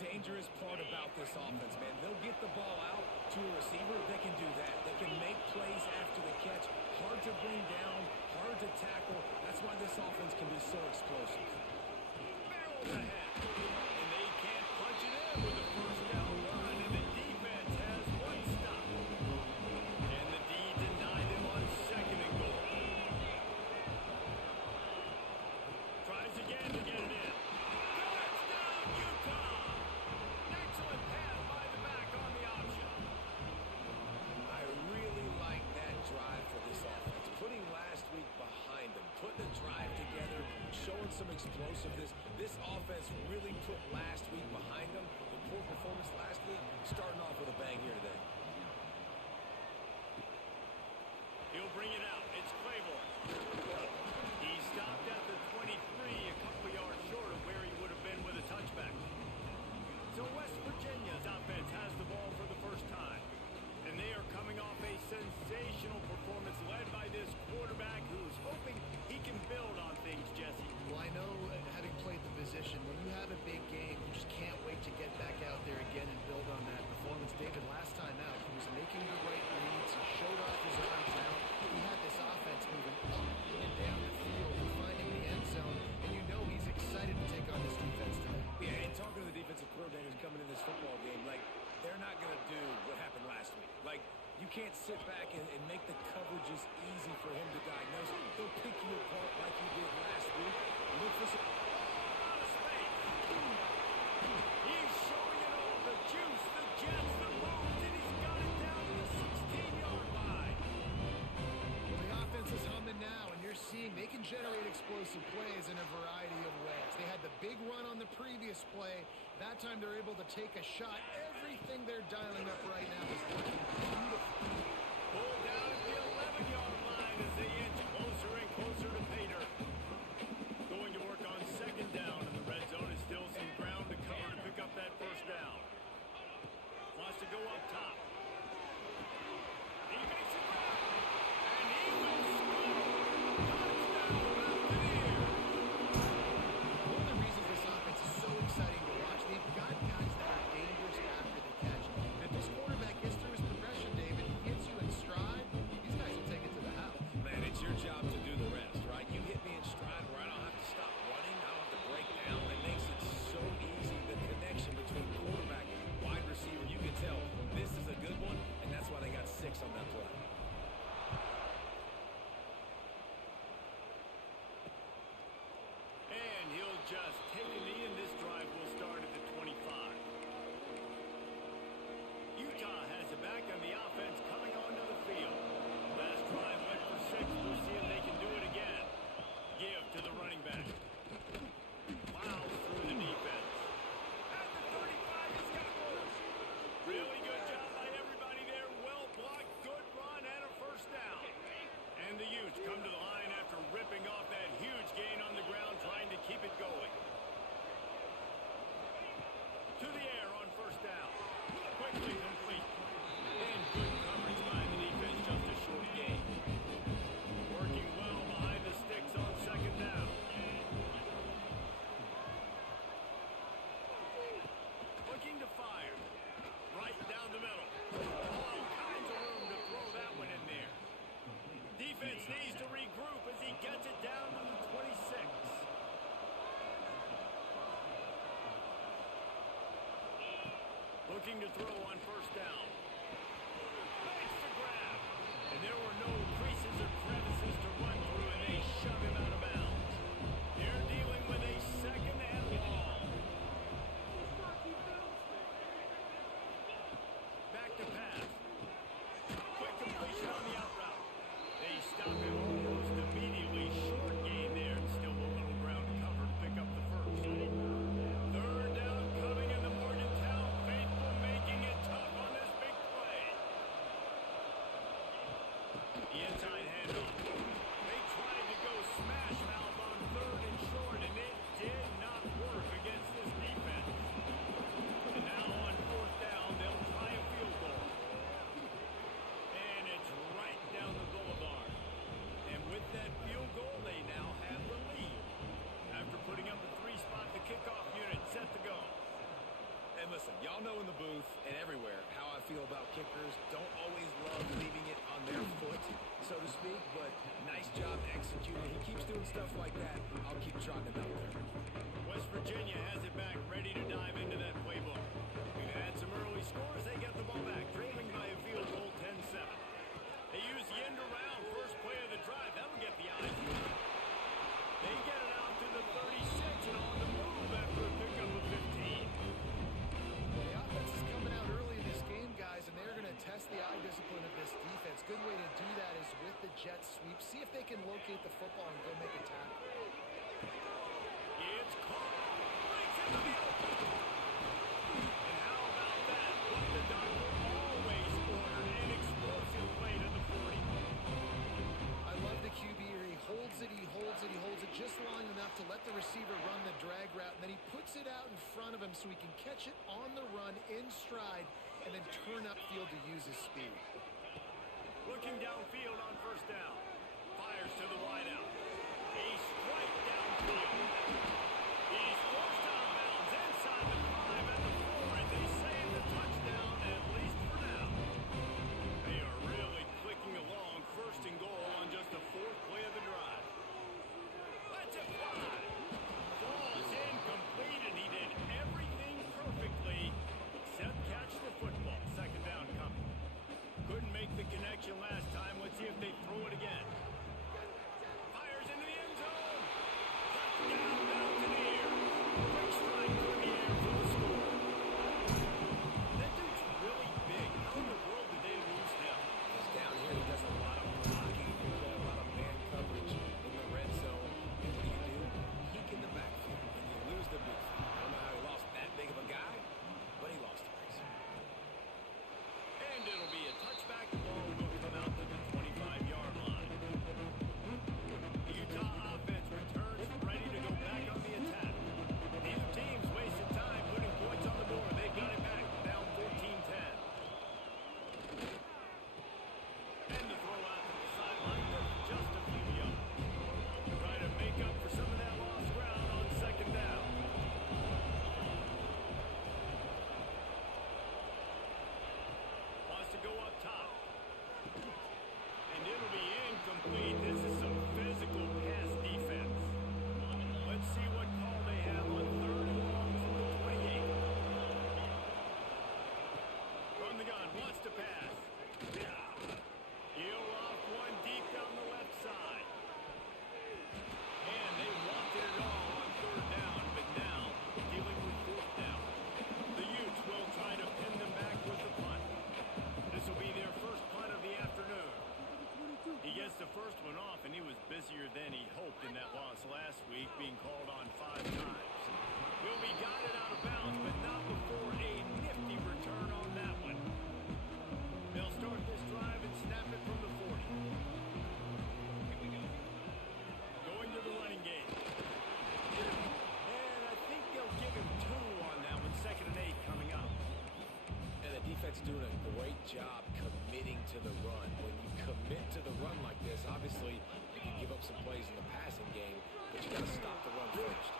dangerous part about this offense, man. They'll get the ball out to a receiver. They can do that. They can make plays after the catch. Hard to bring down, hard to tackle. That's why this offense can be so explosive. Barrels ahead. And they can't punch it in with a first down run. And the defense has one stop. And the D denied him on second and goal. Tries again to get it in. Touchdown, Utah! An excellent pass by the back on the option. I really like that drive for this offense. Putting last week behind them, putting the drive together, showing some explosiveness. This offense really put last week behind them. The poor performance last week, starting off with a bang here today. He'll bring it out. It's Claiborne. He stopped at the 23, a couple yards short of where he would have been with a touchback. So West Virginia's offense has the ball for the first time. And they are coming off a sensational performance led by this quarterback who's hoping he can build on things, Jesse. Well, I know, having played the position, when you have a big game, you just can't wait to get back out there again and build on that performance. David, last time out, he was making the right reads. He showed off his arm talent. He had this offense moving up and down the field and finding the end zone. And you know he's excited to take on this defense today. Yeah, and talking to the defensive coordinators coming in this football game, like, they're not going to do what happened last week. Like, you can't sit back and make the coverages easy for him to diagnose. They'll pick you apart like he did last week. Look for some... Out of space. He's showing it all. The juice, the jets, the moves, and he's got it down to the 16-yard line. Well, the offense is humming now, and you're seeing they can generate explosive plays in a variety of ways. They had the big run on the previous play. That time they're able to take a shot. Everything they're dialing up right now is looking beautiful. Pulled down at the 11-yard line as they inch closer and closer to Pater. Going to work on second down in the red zone. Is still some ground to cover to pick up that first down. Wants to go up top. He makes it back. And he will score. Touchdown, Buccaneers. One of the reasons this offense is so exciting to watch, they've got guys that are dangerous after the catch. And if this quarterback gets through his progression, David, he hits you in stride, these guys will take it to the house. Man, it's your job to do the rest, right? You hit me in stride where I don't have to stop running. I don't have to break down. It makes it so easy. The connection between quarterback and wide receiver, you can tell this is a good one, and that's why they got 6 on that play. And he'll just take a knee, and this drive will start at the 25. Utah has it back, and the offense coming onto the field. Last drive went for 6. We'll see if they can do it again. Give to the running back. Plows through the defense. At the 35, he's got one. Really good job by everybody there. Well blocked, good run, and a first down. And the Utes come to the line after ripping off that huge gain on the ground, trying to keep it going. To the air on first down. Quickly complete. And good coverage by the defense, just a short gain. Working well behind the sticks on second down. Looking to fire. Right down the middle. All kinds of room to throw that one in there. Defense needs to regroup as he gets it down to the 26. Looking to throw on first down. Makes the grab. And there were no creases or crevices to run through, and they shove him out of bounds. They're dealing with a second and long. Back to pass. Quick completion on the out route. They stop him almost immediately. Short gain there. Still a little ground to cover to pick up the first. Third down coming in the Morgantown faithful, making it tough on this big kickers don't always love leaving it on their foot, so to speak, but nice job executing. He keeps doing stuff like that. I'll keep trotting him out there. West Virginia has it back, ready to dive into that playbook. We've had some early scores. They get the ball back, trailing by a field goal 10-7. They use the end around, first play of the drive. That'll get the eyes. They get it out to the 36 and on the move after a pickup of 15. The offense is coming out early in this game, guys, and they're going to test the eye discipline of this defense. Good way to do that is with the jet sweep. See if they can locate the football and go make a tackle. It's caught. Breaks into the open. And how about that? What the doctor always ordered. An explosive play to the 40. I love the QB here. He holds it, he holds it, he holds it just long enough to let the receiver run the drag route, and then he puts it out in front of him so he can catch it on the run in stride and then turn upfield to use his speed. Looking downfield on first down. Fires to the wideout. A strike downfield. He's forced out of bounds inside the 5 at the 4, and they save the touchdown, at least for now. They are really clicking along, first and goal on just the 4th play of the drive. Let's it fly. Ball is incomplete, and he did everything perfectly except catch the football. Second down coming. Couldn't make the connection last time. Let's see if they throw it again. Fires into the end zone. Touchdown, Mountaineers. Quick strike through the air for the score. That dude's really big. How in the world did they lose him? He's down here. He does a lot of blocking. He play a lot of man coverage in the red zone. And what do? Peek in the backfield, and you lose the big field. I don't know how he lost that big of a guy, but he lost it. And it'll be a touchback. The ball will come out to the 25-yard line. The Utah offense returns, ready to go back on the attack. Neither team's wasted time putting points on the board. They've got it back, down 14-10. And the throw out to the sideline for just a few yards. Try to make up for some of that lost ground on second down. Wants to go up top. And it'll be incomplete. This is some physical pass defense. Let's see what call they have on 3rd and long from the 28. From the gun, wants to pass. He'll off one deep down the left side. And they wanted it all on 3rd down, but now dealing with 4th down. The Utes will try to pin them back with the punt. This will be their first punt of the afternoon. He gets the first one off, and he was busier than he hoped in that loss last week, being called on 5 times. Will be guided out of bounds, but not before a nifty return on that one. They'll start this drive and snap it from the 40. Going to the running game. And I think they'll give him 2 on that one. 2nd and 8 coming up. And the defense doing a great job committing to the run. When you commit to the run like this, obviously you can give up some plays in the passing game, but you got to stop the run first.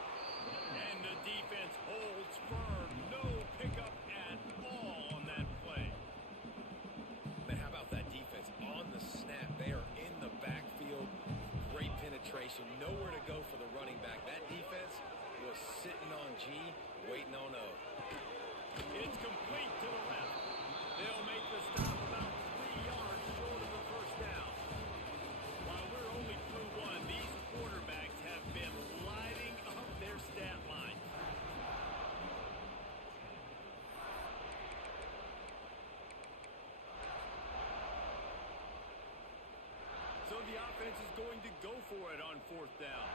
And the defense holds firm. No pickup at all on that play. Man, how about that defense on the snap? They are in the backfield. Great penetration. Nowhere to go for the running back. That defense was sitting on G, waiting on O. It's complete to the left. They'll make the stop about 3 yards short of the first down. While we're only through one, these quarterbacks have been lighting up their stat line. So the offense is going to go for it on 4th down.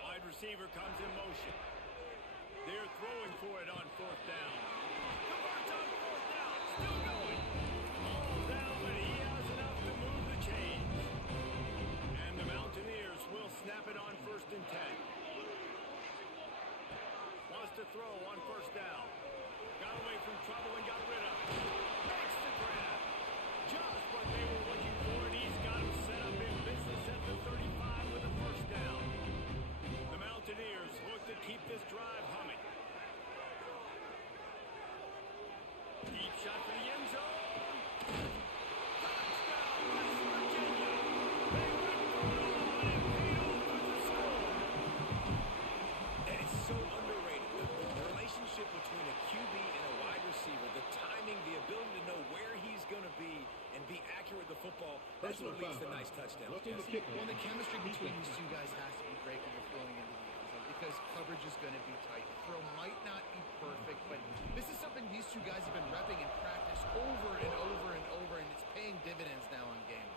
Wide receiver comes in motion. They're throwing for it on 4th down. Converts on 4th down. Still going. All down, but he has enough to move the chains. And the Mountaineers will snap it on 1st and 10. Wants to throw on 1st down. Got away from trouble and got rid of it. Makes the grab. Just what they were looking for, and he's got him set up in business at the 35 with a 1st down. The Mountaineers look to keep this drive humming. Deep shot football, that's what leads to nice touchdowns. Well, the chemistry between these two guys has to be great when you're throwing into the end zone because coverage is going to be tight. The throw might not be perfect, but this is something these two guys have been repping in practice over and over and over, and it's paying dividends now on game.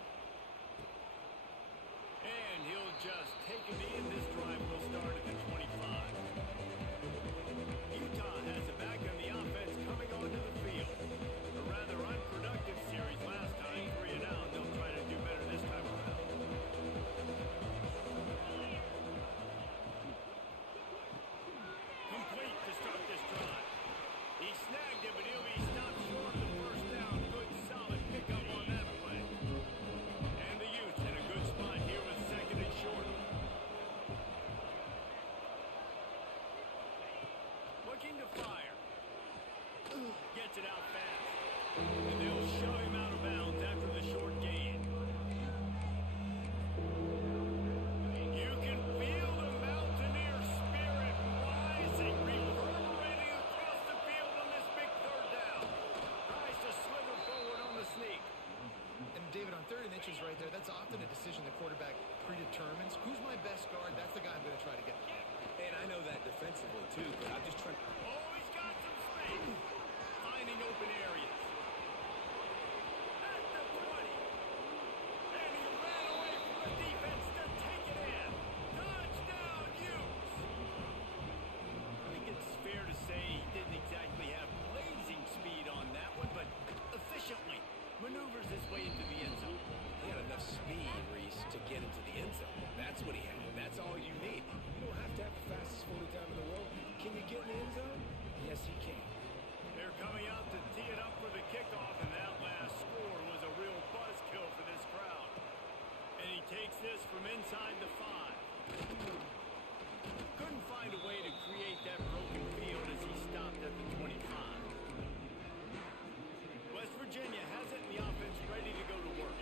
And he'll just take a knee, and this drive will start at the 25. Utah has it back on the offense coming onto the field. A rather unproductive series last time, 3 and out. They'll try to do better this time around. Complete to start this drive. He snagged it, but he'll be stopped short of the first down. Good, solid pickup on that play. And the Utes in a good spot here with second and short. Looking to fire. Gets it out fast. And they'll shove him out of bounds after the short gain. You can feel the Mountaineer spirit rising, reverberating across the field on this big third down. Tries to slither forward on the sneak. And David, on 3rd and inches right there, that's often a decision the quarterback predetermines. Who's my best guard? That's the guy I'm going to try to get. And I know that defensively, too, but I'm just trying. Oh, he's got some space. Finding open areas. At the 20. And he ran away from the defense to take it in. Touchdown, Utes. I think it's fair to say he didn't exactly have blazing speed on that one, but efficiently maneuvers his way into the end zone. He had enough speed, Reese, to get into the end zone. That's what he had. That's all you need. You don't have to have the fastest 40 time in the world. Can you get in the end zone? Yes, he can. They're coming out to tee it up for the kickoff, and that last score was a real buzzkill for this crowd. And he takes this from inside the 5. Couldn't find a way to create that broken field as he stopped at the 25. West Virginia has it, and the offense ready to go to work.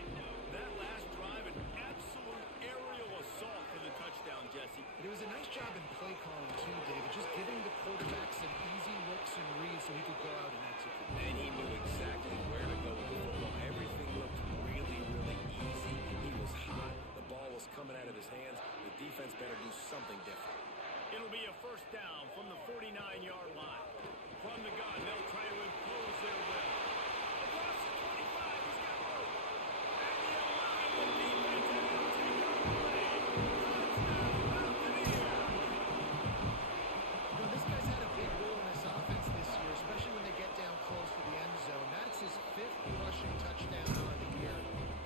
That last drive, an absolute aerial assault for the touchdown, Jesse. It was a nice job in play calling, too, David, just giving the quarterback some easy looks and reads so he could go out and execute. And he knew exactly where to go with the football. Everything looked really, really easy. He was hot. The ball was coming out of his hands. The defense better do something different. It'll be a first down from the 49-yard line. From the gun, they'll try to impose their will. Across the 25, he's got room. And the 11, the defense, and they'll take it away. Touchdown, Mountaineers. You know, this guy's had a big role in this offense this year, especially when they get down close to the end zone. That's his 5th rushing touchdown on the year.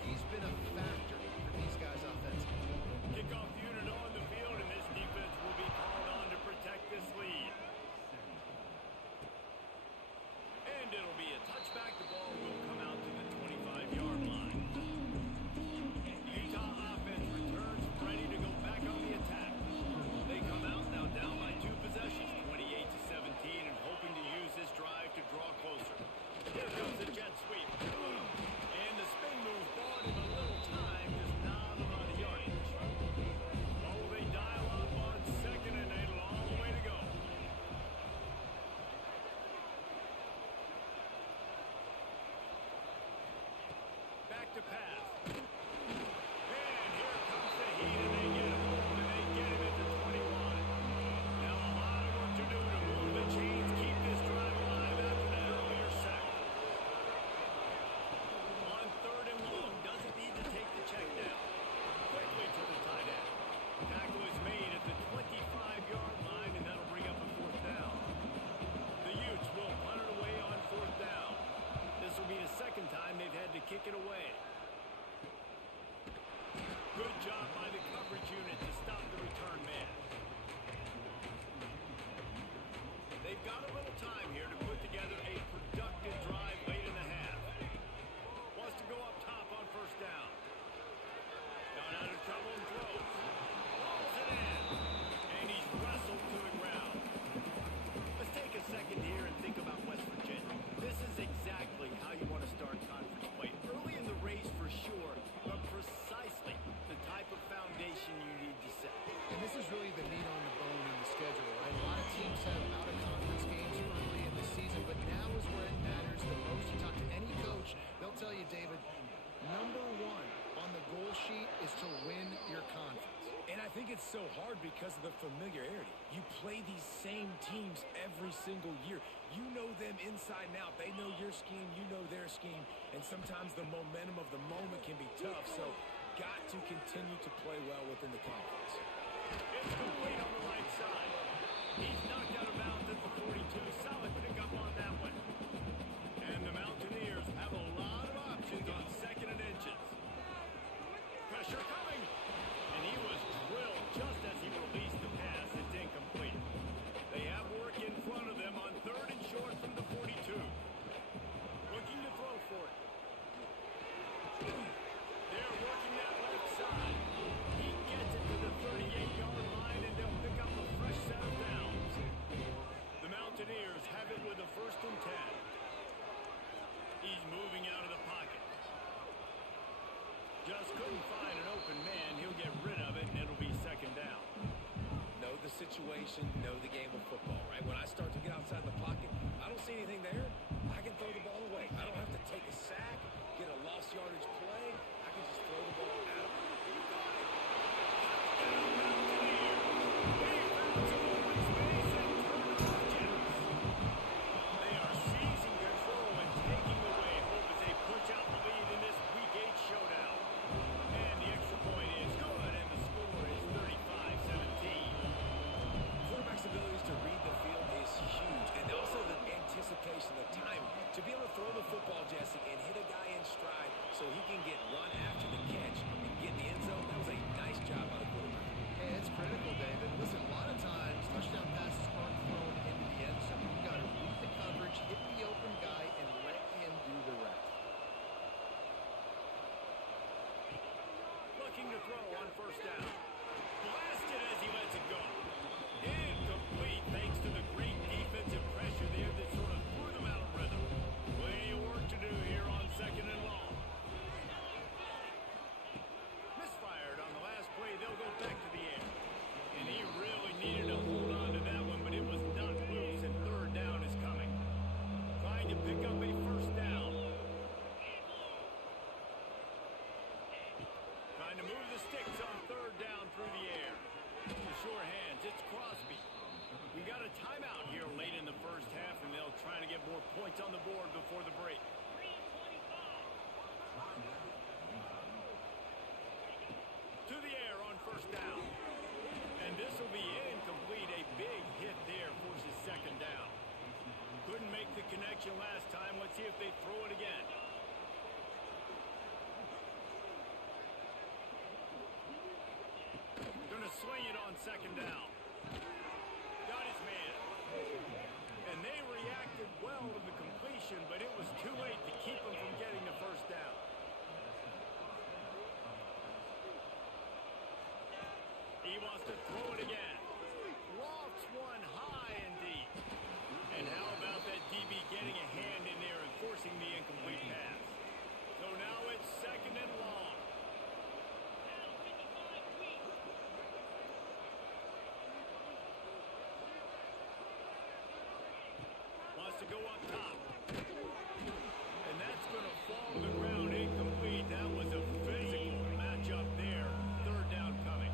He's been a factor for these guys offensively. Kickoff unit on the field, and this defense will be called on to protect this lead. And it'll be a touchback. The ball will come out to the 25-yard line. The Utah offense returns, ready to go back on the attack. They come out now down by 2 possessions, 28-17, and hoping to use this drive to draw closer. Here comes the jet sweep. And the spin move bought him a little time, just not a lot of yardage. Oh, they dial up on 2nd and a long way to go. Back to pass. And here comes the heat, and they get him home, and they get him at the 21. Now a lot of work to do to move the chains, keep this drive alive after that earlier sack. On 3rd and long, doesn't need to take the check down. Quickly to the tight end. Tackle is made at the 25-yard line, and that'll bring up a 4th down. The Utes will punt it away on 4th down. This will be the 2nd time they've had to kick it away. Good job by the coverage unit to stop the return man. They've got a little time here to put together a productive drive late in the half. Wants to go up top on 1st down. Got out of trouble and throws. Hauls it in. And he's wrestled to the ground. Let's take a second here and think about West Virginia. This is exactly how you want to start conference play. Early in the race for sure, but precisely the type of foundation you need to set. And this is really the meat on the bone in the schedule, right? A lot of teams have out-of-conference games early in the season. Number one on the goal sheet is to win your confidence. And I think it's so hard because of the familiarity. You play these same teams every single year. You know them inside and out. They know your scheme, you know their scheme, and sometimes the momentum of the moment can be tough, so got to continue to play well within the conference. It's complete on the right side. He's knocked out of bounds at the 42. Solid pickup on that one. And the Mountaineers have a lot of options on second and inches. Pressure coming. And he was drilled just as he released the pass. It's incomplete. They have work in front of them on third and short from the 42. Looking to throw for it. They're working that left side. He gets it to the 38-yard line, and they'll pick up a fresh set of downs. The Mountaineers have it with a 1st and 10. He's moving out of the pocket. Just couldn't find an open man. He'll get rid of it, and it'll be 2nd down. Know the situation, know the game of football, right? When I start to get outside the pocket, I don't see anything there. I can throw the ball away. I don't have to take a sack, get a lost yardage play. I can just throw the ball out. You got it. Mountaineers. They found some open space and turned on the Jets. They are seizing control and taking away hope as they push out the lead in this Week 8 showdown. And the extra point is good, and the score is 35-17. Quarterback's abilities to read the field is huge, and also the anticipation, the timing. To be able to throw the football, Jesse, and hit a guy in stride so he can get run after the catch and get in the end zone, that was a nice job by the quarterback. Hey, it's critical, David. Listen, a lot of times touchdown passes aren't thrown into the end zone. You got to read the coverage, hit the open guy, and let him do the rest. Looking to throw on 1st down. Blasted as he lets it go. Incomplete thanks to the great defensive pressure there that sort of threw them out of rhythm. Plenty of work to do here on 2nd and long. Misfired on the last play. They'll go back to the air. And he really needed to hold on to that one, but it was not loose, and 3rd down is coming. Trying to pick up a 1st down. Trying to move the sticks on 3rd down through the air. The sure hands, it's Crosby. We got a timeout here late in the 1st half, and they'll try to get more points on the board before the break. To the air on 1st down. And this will be incomplete. A big hit there forces 2nd down. Couldn't make the connection last time. Let's see if they throw it again. Gonna swing it on 2nd down. Got his man. And they reacted well to the completion, but it was too late to keep them from getting the 1st down. He wants to throw it again. Lofts one high and deep. And how about that DB getting a hand in there and forcing the incomplete pass? So now it's 2nd and long. Wants to go up top. And that's going to fall to the ground incomplete. That was a physical matchup there. 3rd down coming.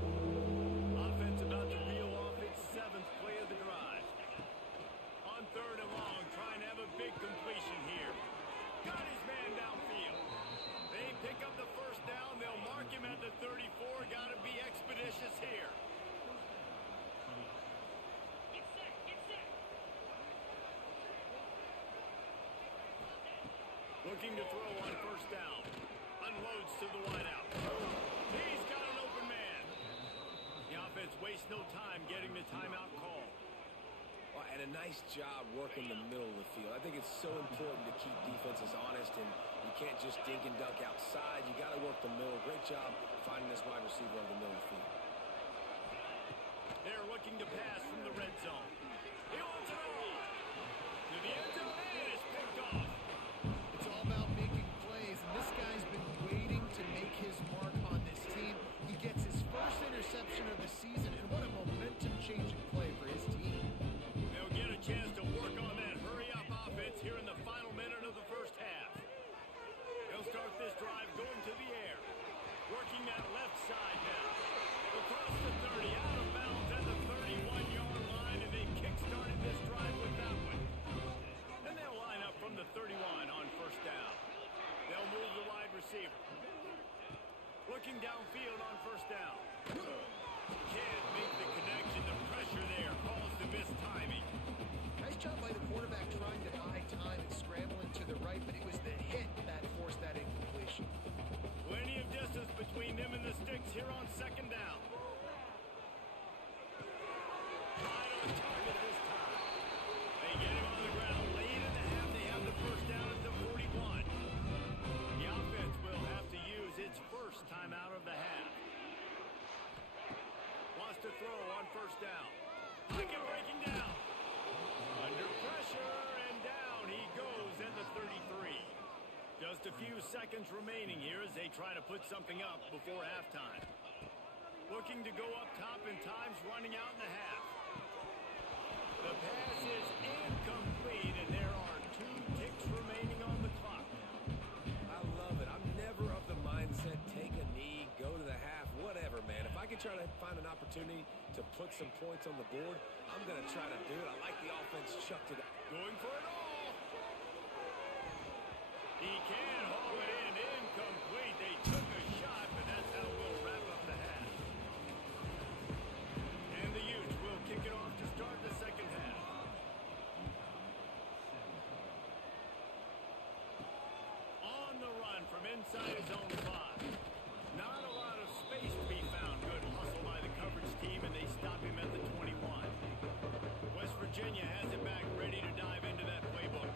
Offense about to reel off its 7th play of the drive. On 3rd and long, trying to have a big completion here. Got his man downfield. They pick up the 1st down. They'll mark him at the 34. Got to be expeditious here. Looking to throw on 1st down. Unloads to the wideout. He's got an open man. The offense wastes no time getting the timeout call. Well, and a nice job working the middle of the field. I think it's so important to keep defenses honest, and you can't just dink and dunk outside. You got to work the middle. Great job finding this wide receiver over the middle of the field. They're looking to pass from the red zone. He wants it all. To the end zone, and it's picked off. It's all about making plays, and this guy's been waiting to make his mark on this team. He gets his 1st interception of the season, and what a momentum-changing play for his team. They'll get a chance to work on that hurry-up offense here in the final minute of the 1st half. They'll start this drive going to Looking downfield on first down. Can't make the connection. The pressure there caused the missed timing. Nice job by the quarterback trying to buy time and scrambling to the right, but it was the hit that forced that incompletion. Plenty of distance between them and the sticks here on second down. Right on target this time. They get him on the ground late in the half. They have the first down at the 41. The offense will have to use its first time out of the half. Wants to throw on first down. Pocket breaking down. Under pressure, and down he goes at the 33. Just a few seconds remaining here as they try to put something up before halftime. Looking to go up top, and time's running out in the half. The pass is incomplete, and there are 2 ticks remaining on the clock. I love it. I'm never of the mindset, take a knee, go to the half, whatever, man. If I can try to find an opportunity to put some points on the board, I'm going to try to do it. I like the offense chucked it. Going for it all. He can't haul it in. Incomplete. They took a shot, but that's how we'll wrap up the half. And the Utes will kick it off to start the second half. On the run from inside his own 5. Not a lot of space to be found. Good hustle by the coverage team, and they stop him at the 21. West Virginia has it back, ready to dive into that playbook.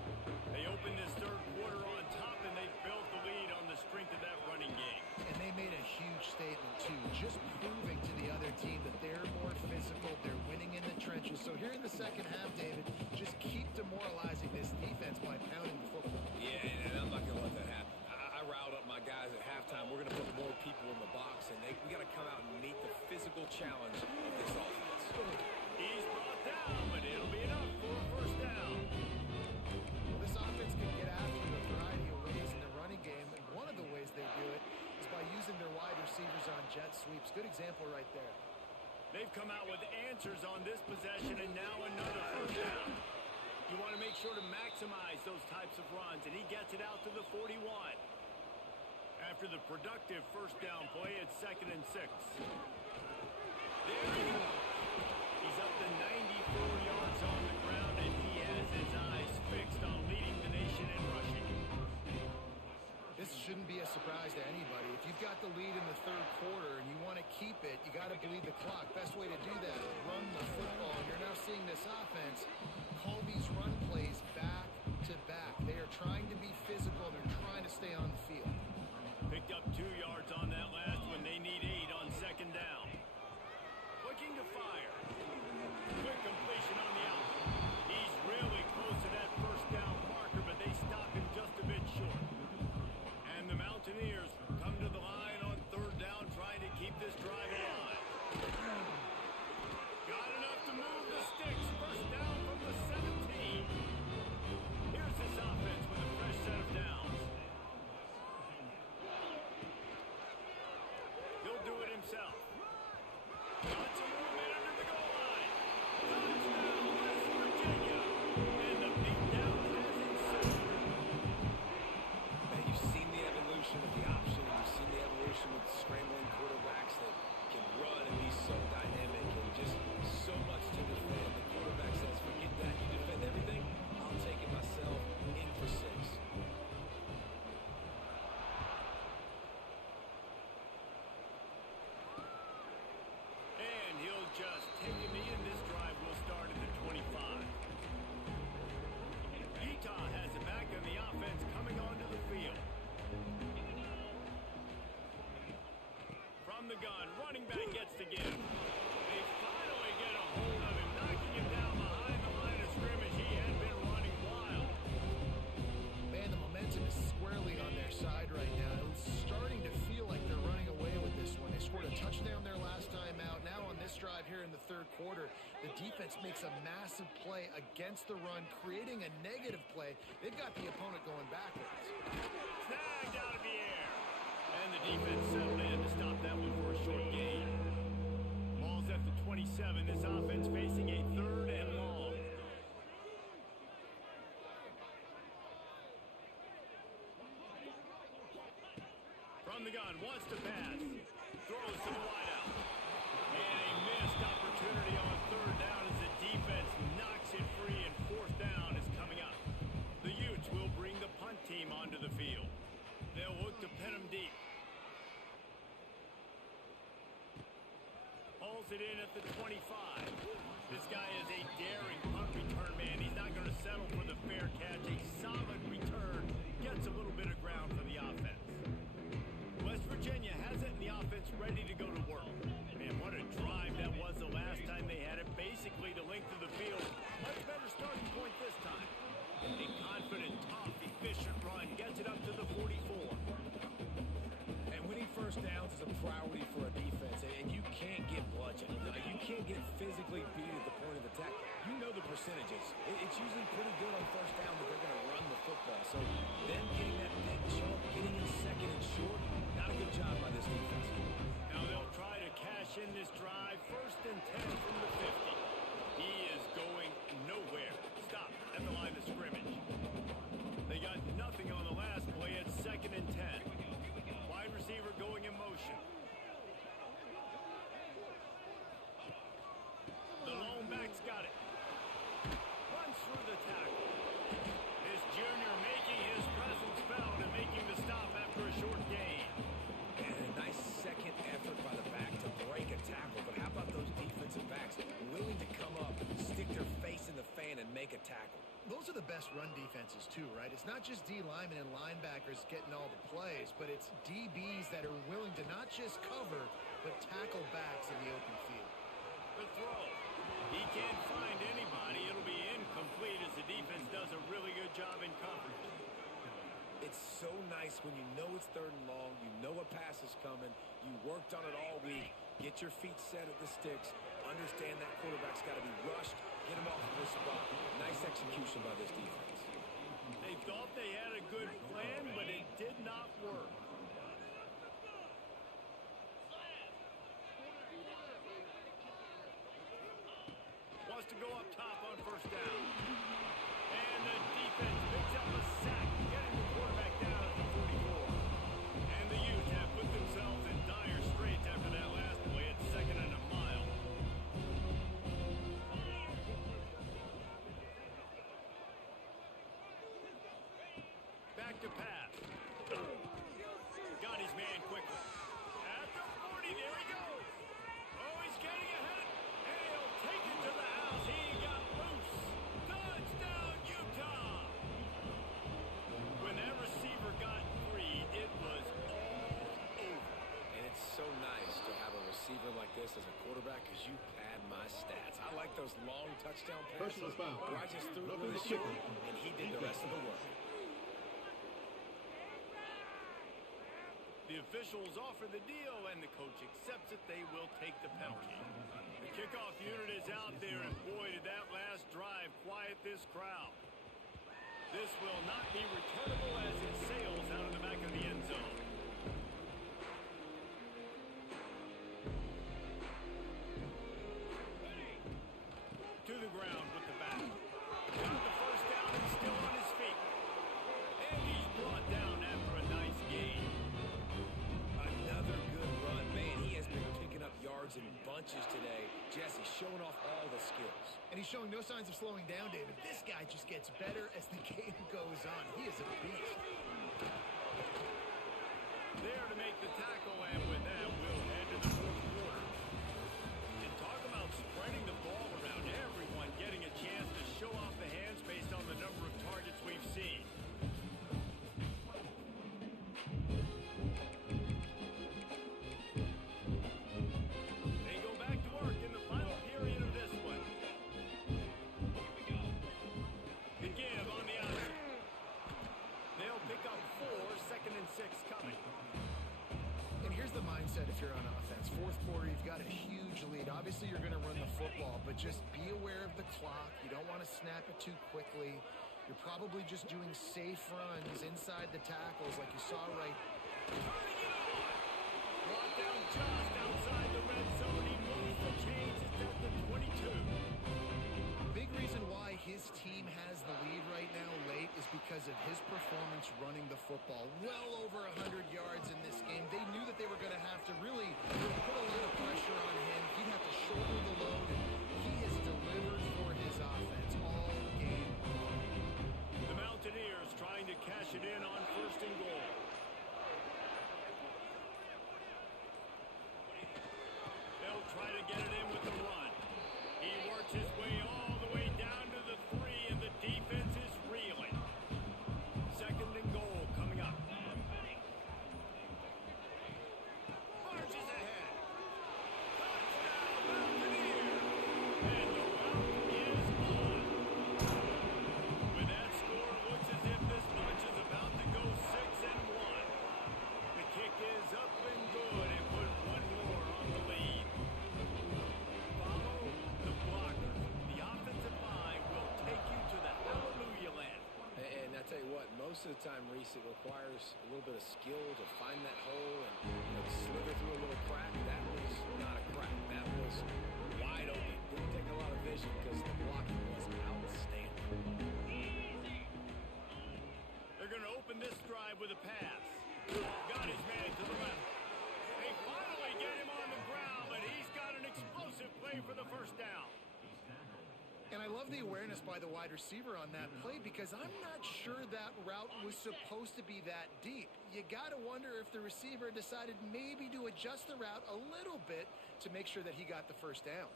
They open this third quarter on top, and they built the lead on the strength of that running game. And they made a huge statement, too, just proving to the other team that they're more physical, they're winning in the trenches. So here in the second half, David, just keep demoralizing this defense by pounding the football. Yeah, and I'm not going to let that happen. I riled up my guys at halftime. We're going to put more people in the box, and we got to come out and meet the physical challenge of this offense. He's brought down, but it'll be enough for a first down. Well, this offense can get after you a variety of ways in the running game, and one of the ways they do it is by using their wide receivers on jet sweeps. Good example right there. They've come out with answers on this possession, and now another first down. You want to make sure to maximize those types of runs, and he gets it out to the 41. After the productive first down play, it's 2nd and 6. There he goes. He's up to 94 yards on the ground, and he has his eyes fixed on leading the nation in rushing. This shouldn't be a surprise to anybody. If you've got the lead in the third quarter and you want to keep it, you got to bleed the clock. Best way to do that is run the football. And you're now seeing this offense call these run plays back to back. They are trying to be physical. They're trying to stay on the field. Picked up 2 yards on that last one. They need 8 on second down. Looking to fire. Quick completion on the out. He's really close to that first down marker, but they stop him just a bit short. And the Mountaineers come to the line on third down, trying to keep this drive alive. Got enough to move the sticks. First down from the 17. Here's this offense with a fresh set of downs. He'll do it himself. Got some movement under the goal line. Touchdown, West Virginia. And the beatdown has ensued. Man, you've seen the evolution of the option. You've seen the evolution with scrambling quarterbacks that can run and be so dynamic and just so much to defend. The quarterback says, forget that. You defend everything, I'll take it myself. In for 6. And he'll just take a knee, and this drive will start at the 25. Utah has it back, and the offense coming onto the field. From the gun, running back gets to give. They finally get a hold of him, knocking him down behind the line of scrimmage. He had been running wild. Man, the momentum is squarely on their side right now. It's starting to feel like they're running away with this one. They scored a touchdown their last time out. Now on this drive here in the third quarter, the defense makes a massive play against the run, creating a negative play. They've got the opponent going backwards. Snagged out of the air. And the defense settled in to stop that one for a short gain. Ball's at the 27. This offense facing a 3rd and long. From the gun, wants to pass. Throws to the wideout. And a missed opportunity on third down as the defense knocks it free, and fourth down is coming up. The Utes will bring the punt team onto the field. They'll look to pin them deep. Hauls it in at the 25. This guy is a daring punt return man. He's not going to settle for the fair catch. A solid return. Gets a little bit of ground for the offense. West Virginia has it, and the offense ready to go to work. Man, what a drive that was the last time they had it. Basically the length of the field. Much better starting point this time. A confident, tough, efficient run. Gets it up to the 44. And winning first downs is a priority for a defense, and you can't get bludgeoned. You can't get physically beat at the point of attack. You know the percentages. It's usually pretty good on first down that they're going to run the football. So them getting that big jump, getting in second and short, not a good job by this defense. Now they'll try to cash in this drive. First and 10 from the 50. He is going nowhere. Stop at the line of scrimmage. They got nothing on the last play. It's second and 10. Wide receiver going in motion. The lone back's got it. Runs through the tackle. This junior making his presence felt and making the stop after a short gain. And a nice second effort by the back to break a tackle. But how about those defensive backs willing to come up, stick their face in the fan, and make a tackle? Those are the best run defenses too, right? It's not just D linemen and linebackers getting all the plays, but it's DBs that are willing to not just cover, but tackle backs in the open field. The throw. He can't find anybody. It'll be incomplete as the defense does a really good job in coverage. It's so nice when you know it's third and long, you know a pass is coming, you worked on it all week, get your feet set at the sticks, understand that quarterback's got to be rushed, get him off of this spot. Nice execution by this defense. They thought they had a good plan, but it did not work. Wants to go up top on first down. And the defense picks up a sack, getting the quarterback down at the 44. And the Utes have put themselves in dire straits after that last play. It's second and a mile. Back to pass. Got his man quickly. At the 40, there he goes. Oh, he's getting ahead. And he'll take it to the house. He got loose. Touchdown, Utah. When that receiver got free, it was all over. And it's so nice to have a receiver like this as a quarterback because you pad my stats. I like those long touchdown passes where I just threw it really short and he did the rest of the work. The officials offer the deal, and the coach accepts it. They will take the penalty. The kickoff unit is out there, and boy, did that last drive quiet this crowd. This will not be returnable as it sails out of the back of the end zone. To the ground with the back. Got the first down and still on his feet. And he's brought down after a nice gain. Another good run. Man, he has been picking up yards in bunches today. Jesse showing off all the skills. And he's showing no signs of slowing down, David. This guy just gets better as the game goes on. He is a beast. There to make the tackle, and with that, we'll head to the fourth quarter. And talk about spreading the ball around. Everyone getting a chance to show off the hands based on the number of targets we've seen. They go back to work in the final period of this one. The give on the option. They'll pick up 4, second and 6 coming. And here's the mindset if you're on offense. Fourth quarter, you've got a huge lead. Obviously, you're going to run the football, but just be aware of the clock. You don't want to snap it too quickly. You're probably just doing safe runs inside the tackles like you saw right. Turning it on. Brought down just outside the red zone. He moves the chains. It's at the 22. Big reason why his team has the lead right now late is because because of his performance running the football. Well over 100 yards in this game. They knew that they were going to have to really put a lot of pressure on him. He'd have to shoulder the load, and he has delivered for his offense all game long. The Mountaineers trying to cash it in on 1st and goal. They'll try to get it in with the run. He works his way all the way down to the 3, and the defense is reeling. 2nd and goal coming up. Marches ahead. Touchdown, Mountaineers! And the route is on. With that score, it looks as if this bunch is about to go 6-1. The kick is up and good, and put one more on the lead. Follow the blockers. The offensive line will take you to the hallelujah land. And I tell you what, most of the time, Reese, it requires a little bit of skill to find that hole and slither through a little crack. That was not a crack. That was wide open. Didn't take a lot of vision because the blocking was outstanding. They're going to open this drive with a pass. Got his man to the left. They finally get him on the ground, but he's got an explosive play for the 1st down. And I love the awareness by the wide receiver on that play because I'm not sure that route was supposed to be that deep. You got to wonder if the receiver decided maybe to adjust the route a little bit to make sure that he got the 1st down.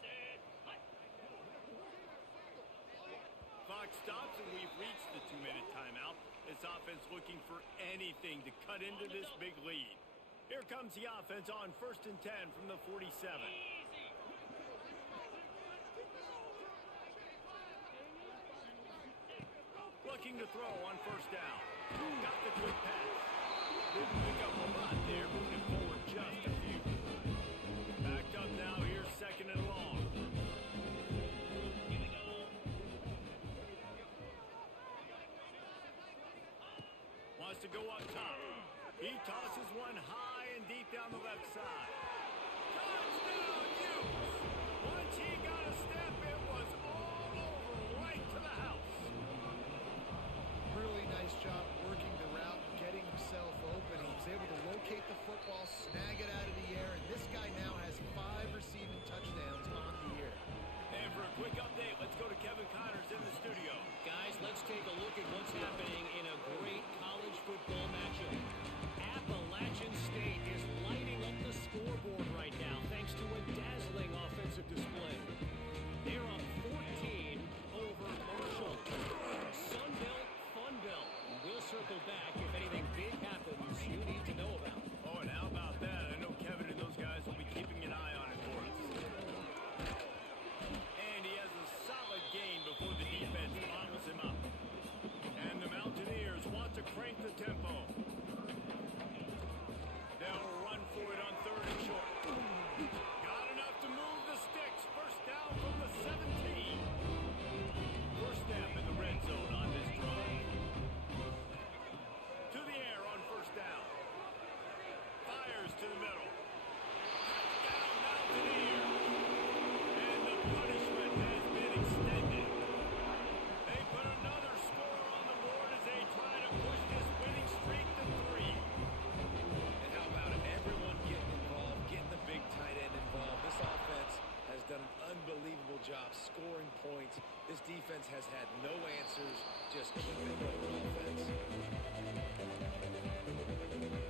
Clock stops, and we've reached the 2-minute timeout. This offense looking for anything to cut into this big lead. Here comes the offense on 1st and 10 from the 47. Looking to throw on 1st down. Got the quick pass. Didn't pick up a lot there, moving forward just a few. Backed up now, here's 2nd and long. Wants to go up top. He tosses one high and deep down the left side. Touchdown, Utes! Once he got a step, it was all over, right to the house. Really nice job working the route, getting himself open. He was able to locate the football, snag it out of the air, and this guy now has 5 receiving touchdowns on the year. And for a quick update, let's go to Kevin Connors in the studio. Guys, let's take a look at what's happening in a great college football matchup. Appalachian State is lighting up the scoreboard right now thanks to a dazzling offensive display. They're up 14 over Marshall. Sun Belt, Fun Belt. We'll circle back if anything big happens you need to know about. Oh, and how about that? I know Kevin and those guys will be keeping an eye on it for us. And he has a solid gain before the defense bottles him up. And the Mountaineers want to crank the tempo. They'll run for it on 3rd and short. Got enough to move the sticks. 1st down from the 17. 1st step in the red zone on this drive. To the air on 1st down. Fires to the middle. Touchdown, Mountaineers. And the punishment has been extended. They put another score on the board as they try to push this winning streak to 3. And how about it? Everyone getting involved, getting the big tight end involved. This offense has done an unbelievable job scoring points. This defense has had no answers, just keeping up the offense.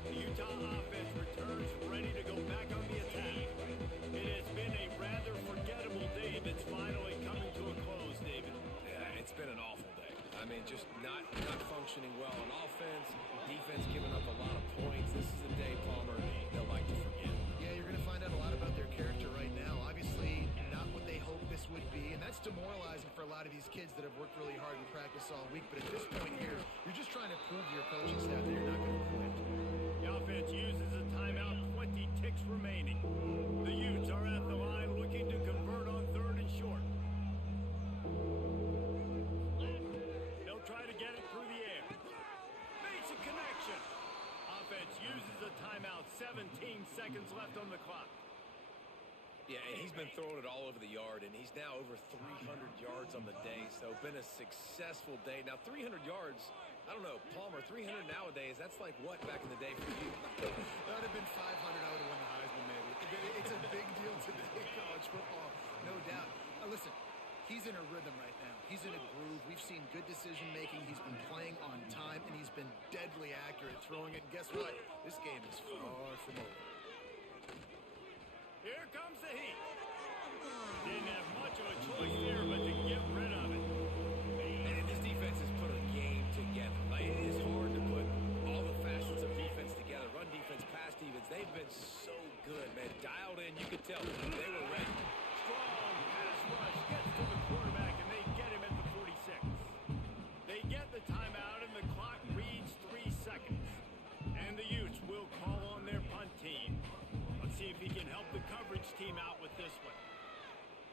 The Utah offense returns ready to go back on the attack. It has been a rather forgettable day that's finally coming to a close, David. Yeah, it's been an awful day. I mean, just not functioning well on offense. Defense giving up a lot of points. This is the day, Palmer, they'll like to forget. Yeah, you're going to find out a lot about their character right now. Obviously, not what they hoped this would be, and that's demoralizing for a lot of these kids that have worked really hard in practice all week. But at this point here, you're just trying to prove to your coaching staff that you're not going to quit. The offense uses a timeout, 20 ticks remaining. The Utes are at the line looking to convert on 3rd and short. They'll try to get it through the air. Makes a connection. Offense uses a timeout, 17 seconds left on the clock. Yeah, and he's been throwing it all over the yard, and he's now over 300 yards on the day, so been a successful day. Now, 300 yards, I don't know, Palmer, 300 nowadays, that's like what back in the day for you? That would have been 500, I would have won the Heisman, maybe. It's a big deal today, college football, no doubt. Listen, he's in a rhythm right now. He's in a groove. We've seen good decision-making. He's been playing on time, and he's been deadly accurate throwing it. And guess what? This game is far from over. Here comes the heat. Didn't have much of a choice there, but to get rid of it. And this defense has put a game together. Like, it is hard to put all the facets of defense together. Run defense, pass defense. They've been so good, man. Dialed in. You could tell they were ready. Strong pass rush gets to the quarterback, and they get him at the 46. They get the timeout, and the clock reads 3 seconds. And the Utes will call on their punt team. Let's see if he can help the coverage team out